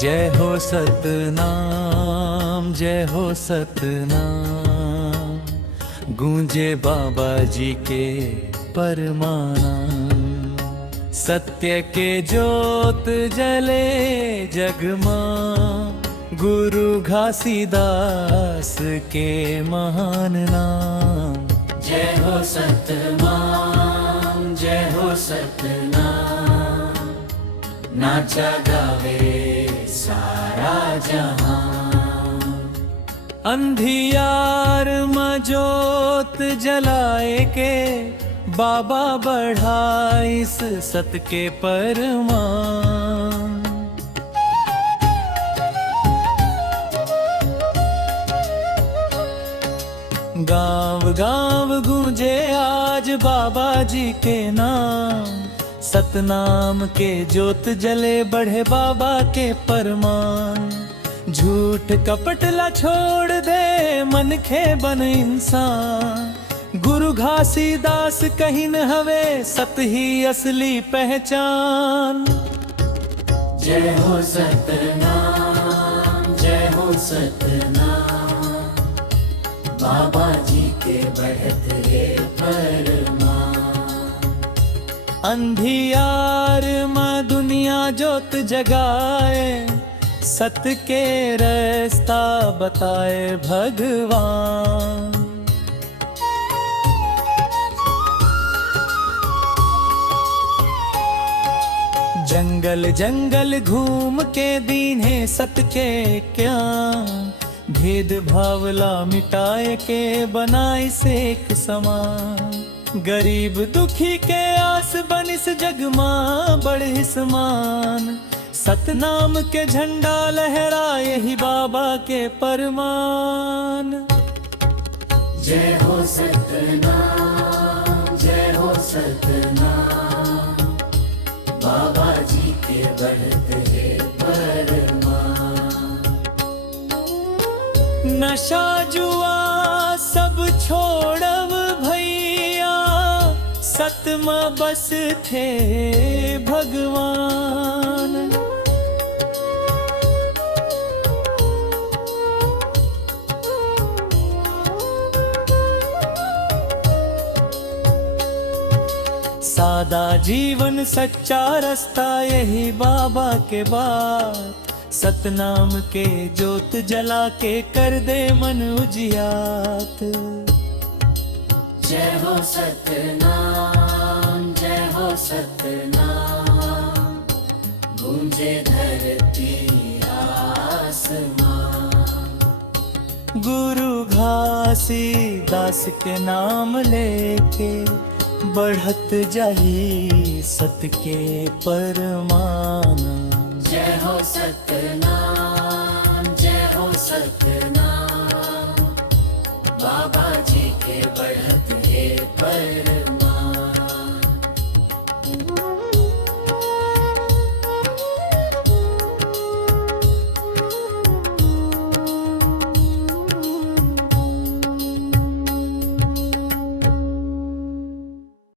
जय हो सतनाम, जय हो सतनाम, गूंजे बाबा जी के परमानाम। सत्य के ज्योत जले जगमा, गुरु घासीदास के महान नाम। जय हो सतनाम, जय हो सतनाम, नाचा गावे सारा जहां। अंधियार में जोत जलाए के, बाबा बढ़ा इस सत के परमान। गांव गांव गूंजे आज बाबा जी के नाम। सतनाम के ज्योत जले बढ़े बाबा के परमान। झूठ कपट ला छोड़ दे मन खे बन इंसान। गुरु घासीदास कहीं न हवे सत ही असली पहचान। जय हो सतनाम, जय हो सतनाम, बाबा जी के बढ़त है परमान। अंधियार माँ दुनिया जोत जगाए, सत के रास्ता बताए भगवान। जंगल जंगल घूम के दीने सत के क्या, भेद भावला मिटाए के बनाई से एक समान। गरीब दुखी के आस बनिस जग मां बढ़ी समान। सतनाम के झंडा लहराए ही बाबा के परमान। जय हो सतनाम, जय हो सतनाम, बाबा जी के बढ़त है परमान। नशा जुआ सब छोड़ब भैया, सतमा बस थे भगवान। सादा जीवन सच्चा रास्ता यही बाबा के बात। सतनाम के ज्योत जला के कर दे मन उजियात। जय हो सतनाम, जय हो सतनाम, गूंजे धरती आसमान। गुरु घासीदास के नाम लेके, बढ़त जाही सत के परमान। जय हो सतनाम, जय हो सतनाम, बाबा जी के बढ़त है परमान।